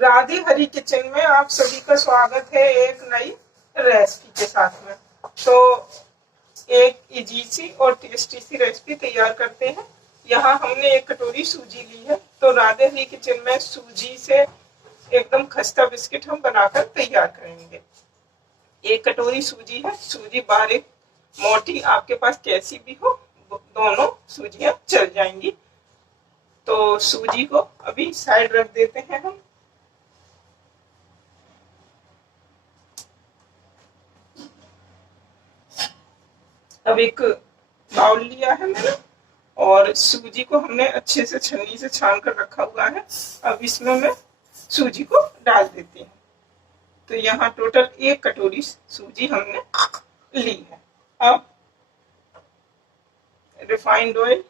राधे हरी kitchen में आप सभी का स्वागत है एक नई रेसिपी के साथ में। तो एक इजी सी और टेस्टी सी रेसिपी तैयार करते हैं। यहाँ हमने एक कटोरी सूजी ली है। तो राधे हरी किचन में सूजी से एकदम खस्ता बिस्किट हम बनाकर तैयार करेंगे। एक कटोरी सूजी है। सूजी बारीक मोटी आपके पास कैसी भी हो, दोनों सूजियां चल जाएंगी। तो सूजी को अभी साइड रख देते हैं हम। अब एक बाउल लिया है मैंने और सूजी को हमने अच्छे से छन्नी से छान कर रखा हुआ है। अब इसमें मैं सूजी को डाल देती हूँ। तो यहाँ टोटल एक कटोरी सूजी हमने ली है। अब रिफाइंड ऑयल,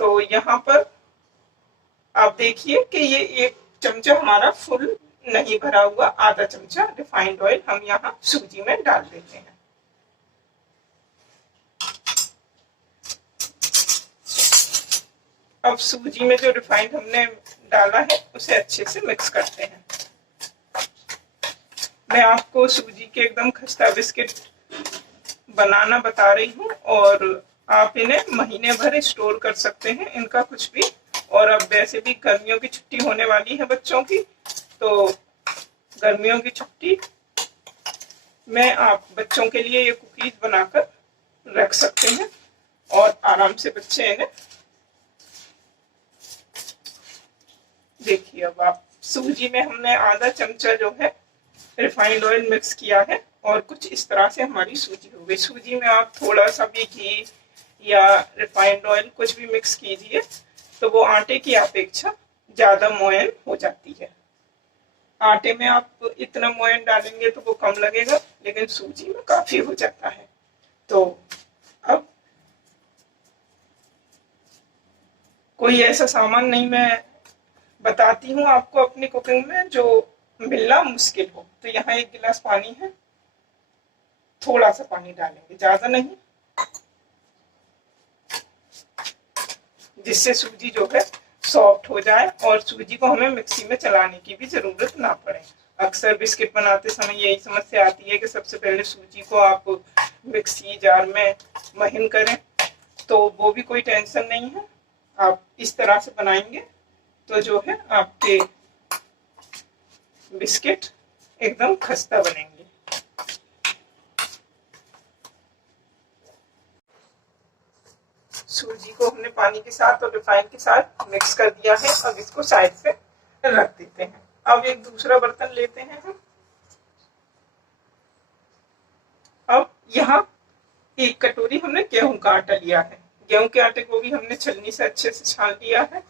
तो यहाँ पर आप देखिए कि ये एक चमचा हमारा फुल नहीं भरा हुआ, आधा चमचा रिफाइंड ऑयल हम यहाँ सूजी में डाल देते हैं। अब सूजी में जो रिफाइंड हमने डाला है उसे अच्छे से मिक्स करते हैं। मैं आपको सूजी के एकदम खस्ता बिस्किट बनाना बता रही हूँ और आप इन्हें महीने भर स्टोर कर सकते हैं, इनका कुछ भी। और अब वैसे भी गर्मियों की छुट्टी होने वाली है बच्चों की, तो गर्मियों की छुट्टी में आप बच्चों के लिए ये कुकीज बनाकर रख सकते हैं और आराम से बच्चे इन्हें। देखिए अब आप सूजी में हमने आधा चमचा जो है रिफाइंड ऑयल मिक्स किया है और कुछ इस तरह से हमारी सूजी हो गई। सूजी में आप थोड़ा सा भी घी या रिफाइंड ऑयल कुछ भी मिक्स कीजिए तो वो आटे की अपेक्षा ज्यादा मोयन हो जाती है। आटे में आप इतना मोयन डालेंगे तो वो कम लगेगा, लेकिन सूजी में काफी हो जाता है। तो अब कोई ऐसा सामान नहीं मैं बताती हूँ आपको अपनी कुकिंग में जो मिलना मुश्किल हो। तो यहाँ एक गिलास पानी है, थोड़ा सा पानी डालेंगे, ज्यादा नहीं, जिससे सूजी जो है सॉफ्ट हो जाए और सूजी को हमें मिक्सी में चलाने की भी जरूरत ना पड़े। अक्सर बिस्किट बनाते समय यही समस्या आती है कि सबसे पहले सूजी को आप मिक्सी जार में महीन करें, तो वो भी कोई टेंशन नहीं है। आप इस तरह से बनाएंगे तो जो है आपके बिस्किट एकदम खस्ता बनेंगे। सूजी को हमने पानी के साथ और रिफाइंड के साथ मिक्स कर दिया है। अब इसको साइड से रख देते हैं। अब एक दूसरा बर्तन लेते हैं हम। अब यहाँ एक कटोरी हमने गेहूं का आटा लिया है। गेहूं के आटे को भी हमने छलनी से अच्छे से छान लिया है।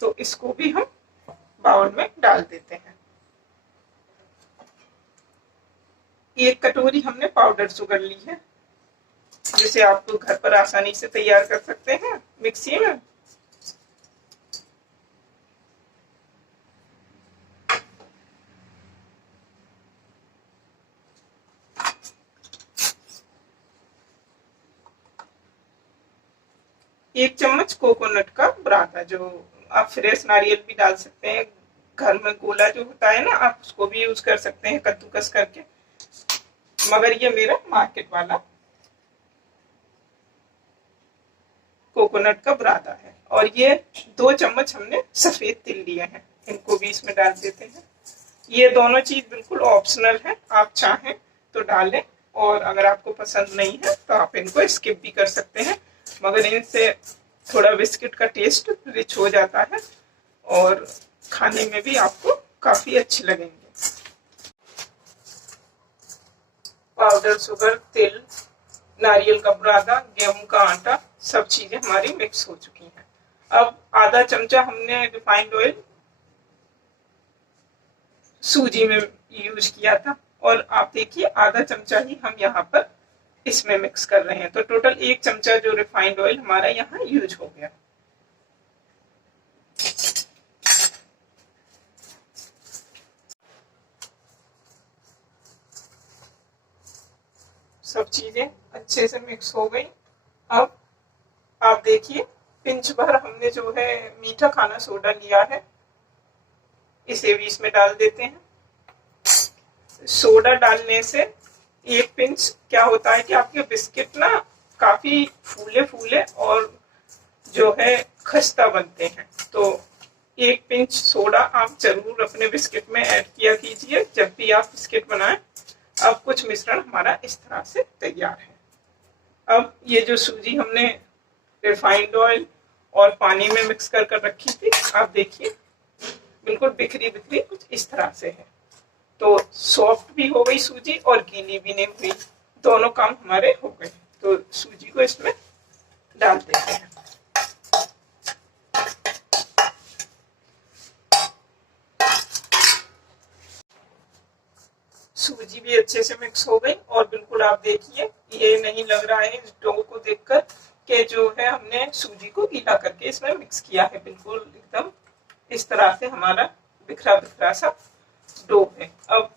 तो इसको भी हम बाउल में डाल देते हैं। एक कटोरी हमने पाउडर शुगर ली है, जिसे आप घर पर आसानी से तैयार कर सकते हैं मिक्सी में। एक चम्मच कोकोनट का बुरादा, जो आप फ्रेश नारियल भी डाल सकते हैं। घर में गोला जो होता है ना, आप उसको भी यूज कर सकते हैं कद्दूकस करके, मगर ये मेरा मार्केट वाला कोकोनट का बुरादा है। और ये 2 चम्मच हमने सफेद तिल लिए हैं, इनको भी इसमें डाल देते हैं। ये दोनों चीज बिल्कुल ऑप्शनल है, आप चाहें तो डालें और अगर आपको पसंद नहीं है तो आप इनको स्किप भी कर सकते हैं, मगर इनसे थोड़ा बिस्किट का टेस्ट रिच हो जाता है और खाने में भी आपको काफी अच्छे लगेंगे। पाउडर शुगर, तिल, नारियल का बुरादा, गेहूं का आटा, सब चीजें हमारी मिक्स हो चुकी हैं। अब आधा चमचा हमने रिफाइंड ऑयल सूजी में यूज किया था और आप देखिए आधा चमचा ही हम यहाँ पर इसमें मिक्स कर रहे हैं। तो टोटल 1 चमचा जो रिफाइंड ऑयल हमारा यहाँ यूज हो गया। सब चीजें अच्छे से मिक्स हो गई। अब आप देखिए, पिंच भर हमने जो है मीठा खाना सोडा लिया है, इसे भी इसमें डाल देते हैं। सोडा डालने से एक पिंच क्या होता है कि आपके बिस्किट ना काफी फूले फूले और जो है खस्ता बनते हैं। तो एक पिंच सोडा आप जरूर अपने बिस्किट में ऐड किया कीजिए जब भी आप बिस्किट बनाएं। अब कुछ मिश्रण हमारा इस तरह से तैयार है। अब ये जो सूजी हमने रिफाइंड ऑयल और पानी में मिक्स कर कर रखी थी, आप देखिए बिल्कुल बिखरी बिखरी कुछ इस तरह से है। तो सॉफ्ट भी हो गई सूजी और गीली भी नहीं हुई, दोनों काम हमारे हो गए। तो सूजी को इसमें डाल देते हैं। सूजी भी अच्छे से मिक्स हो गई और बिल्कुल आप देखिए, ये नहीं लग रहा है इस डो को देखकर कि जो है हमने सूजी को गीला करके इसमें मिक्स किया है। बिल्कुल एकदम इस तरह से हमारा बिखरा बिखरा सा डो है। अब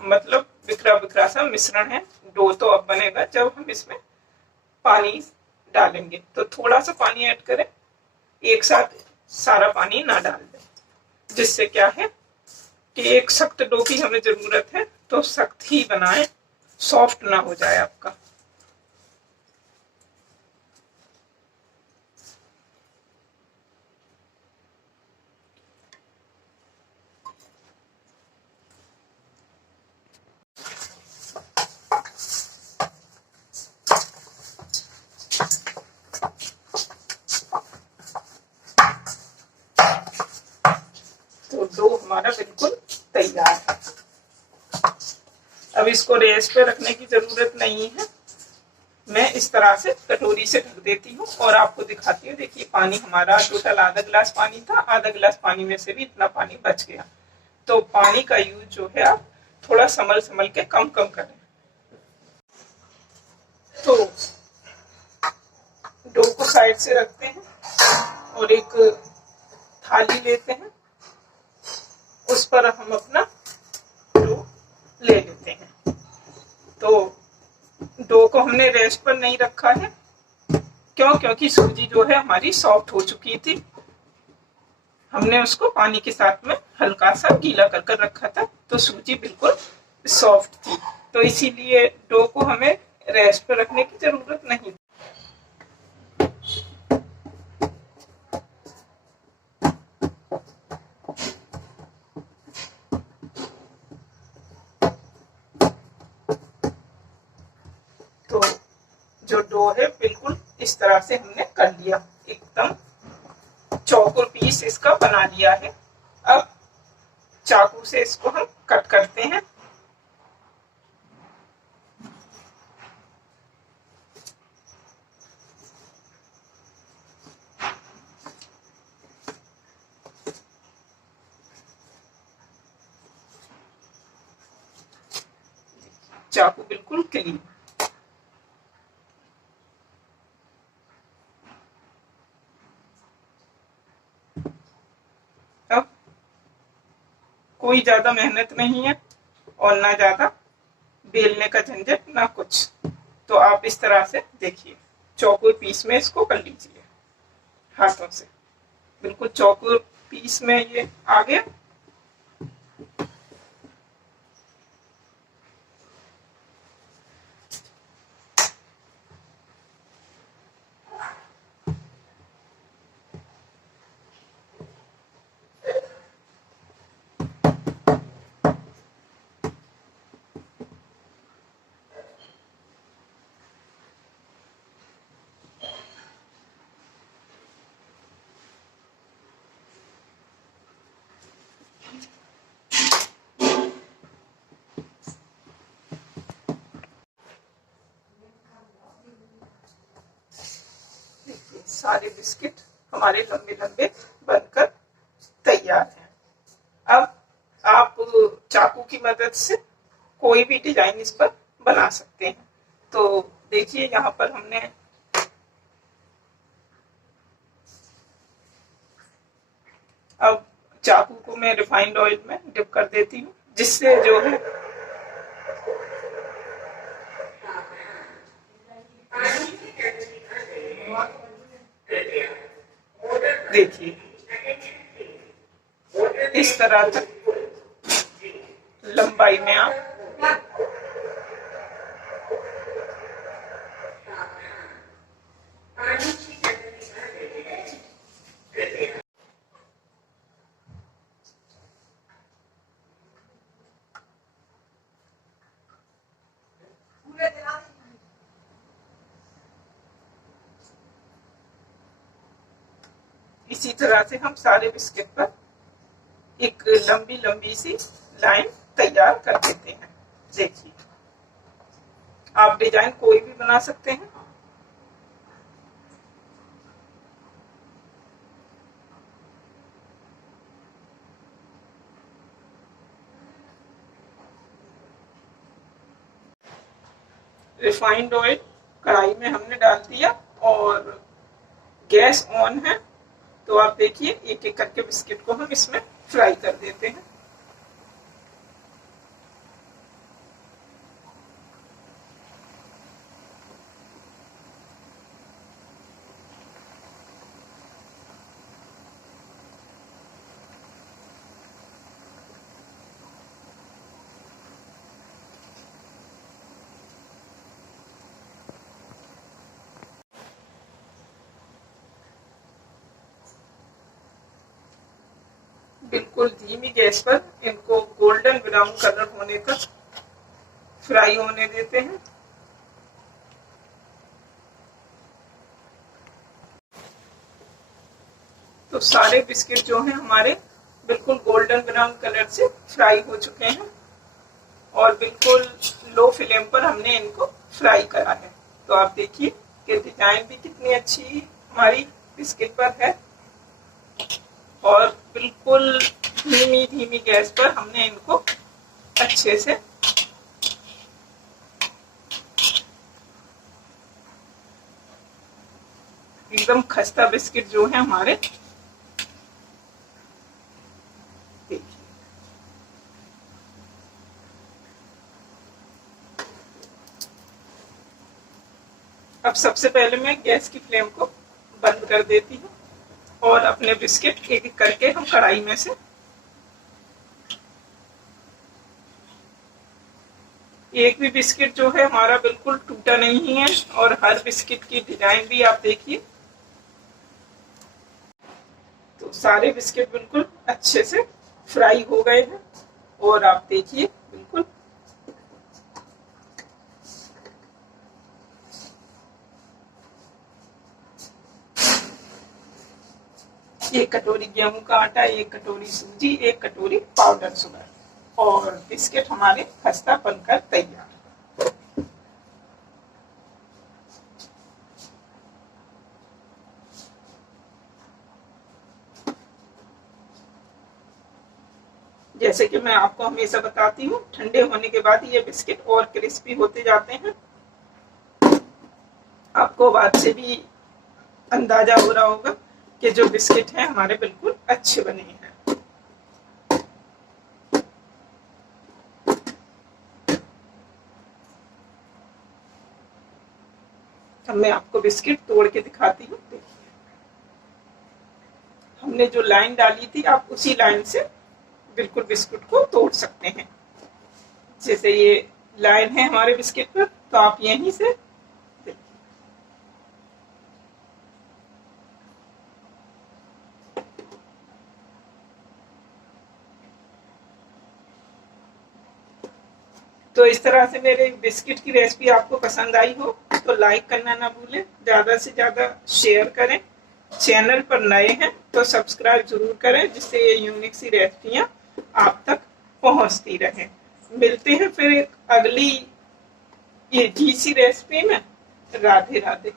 मतलब बिखरा बिखरा सा मिश्रण है। डो तो अब बनेगा जब हम इसमें पानी डालेंगे। तो थोड़ा सा पानी ऐड करें, एक साथ सारा पानी ना डाल दें, जिससे क्या है कि एक सख्त डो की हमें जरूरत है, तो सख्त ही बनाएं, सॉफ्ट ना हो जाए आपका। तो डो हमारा बिल्कुल तैयार है। अब इसको रेस्ट पे रखने की जरूरत नहीं है, मैं इस तरह से कटोरी से ढक देती हूँ और आपको दिखाती हूँ। देखिए पानी हमारा टोटल आधा गिलास पानी था, आधा गिलास पानी में से भी इतना पानी बच गया। तो पानी का यूज जो है आप थोड़ा संभल संभल के कम कम करें। तो डो को साइड से रखते हैं और एक थाली लेते हैं, उस पर हम अपना डो ले लेते हैं। तो डो को हमने रेस्ट पर नहीं रखा है, क्यों? क्योंकि सूजी जो है हमारी सॉफ्ट हो चुकी थी। हमने उसको पानी के साथ में हल्का सा गीला कर कर रखा था, तो सूजी बिल्कुल सॉफ्ट थी। तो इसीलिए डो को हमें रेस्ट पर रखने की जरूरत नहीं। तो जो डो है बिल्कुल इस तरह से हमने कर लिया, एकदम चौकोर पीस इसका बना लिया है। अब चाकू से इसको हम कट करते हैं। चाकू बिल्कुल क्लीन। अब कोई ज्यादा मेहनत नहीं है और ना ज्यादा बेलने का झंझट, ना कुछ। तो आप इस तरह से देखिए चौकोर पीस में इसको कर लीजिए हाथों से। बिल्कुल चौकोर पीस में ये आ गया। सारे बिस्किट हमारे लंबे लंबे बनकर तैयार हैं। अब आप चाकू की मदद से कोई भी डिजाइन इस पर बना सकते हैं। तो देखिए यहाँ पर हमने अब चाकू को मैं रिफाइंड ऑयल में डिप कर देती हूँ, जिससे जो है तरह तक लंबाई में आप इसी तरह से हम सारे बिस्किट पर एक लंबी लंबी सी लाइन तैयार कर देते हैं। देखिए, आप डिजाइन कोई भी बना सकते हैं। रिफाइंड ऑयल कढ़ाई में हमने डाल दिया और गैस ऑन है, तो आप देखिए एक एक करके बिस्किट को हम इसमें फ्राई कर देते हैं। बिल्कुल धीमी गैस पर इनको गोल्डन ब्राउन कलर होने तक फ्राई होने देते हैं। तो सारे बिस्किट जो हैं हमारे बिल्कुल गोल्डन ब्राउन कलर से फ्राई हो चुके हैं और बिल्कुल लो फ्लेम पर हमने इनको फ्राई करा है। तो आप देखिए कि डिजाइन भी कितनी अच्छी हमारी बिस्किट पर है और बिल्कुल धीमी धीमी गैस पर हमने इनको अच्छे से एकदम खस्ता बिस्किट जो है हमारे, देखिए अब सबसे पहले मैं गैस की फ्लेम को बंद कर देती हूँ और अपने बिस्किट एक एक करके हम कढ़ाई में से एक भी बिस्किट जो है हमारा बिल्कुल टूटा नहीं है और हर बिस्किट की डिजाइन भी आप देखिए। तो सारे बिस्किट बिल्कुल अच्छे से फ्राई हो गए हैं और आप देखिए बिल्कुल एक कटोरी गेहूं का आटा, एक कटोरी सूजी, एक कटोरी पाउडर शुगर और बिस्किट हमारे खस्ता बनकर तैयार। जैसे कि मैं आपको हमेशा बताती हूँ, ठंडे होने के बाद ये बिस्किट और क्रिस्पी होते जाते हैं। आपको बात से भी अंदाजा हो रहा होगा कि जो बिस्किट हैं हमारे बिल्कुल अच्छे बने हैं। अब मैं आपको बिस्किट तोड़ के दिखाती हूँ। देखिए, हमने जो लाइन डाली थी आप उसी लाइन से बिल्कुल बिस्कुट को तोड़ सकते हैं। जैसे ये लाइन है हमारे बिस्किट पर, तो आप यहीं से तो इस तरह से मेरे बिस्किट की रेसिपी आपको पसंद आई हो तो लाइक करना ना भूलें, ज्यादा से ज्यादा शेयर करें। चैनल पर नए हैं तो सब्सक्राइब जरूर करें, जिससे ये यूनिक सी रेसिपियां आप तक पहुंचती रहें। मिलते हैं फिर एक अगली ये जी सी रेसिपी में। राधे राधे।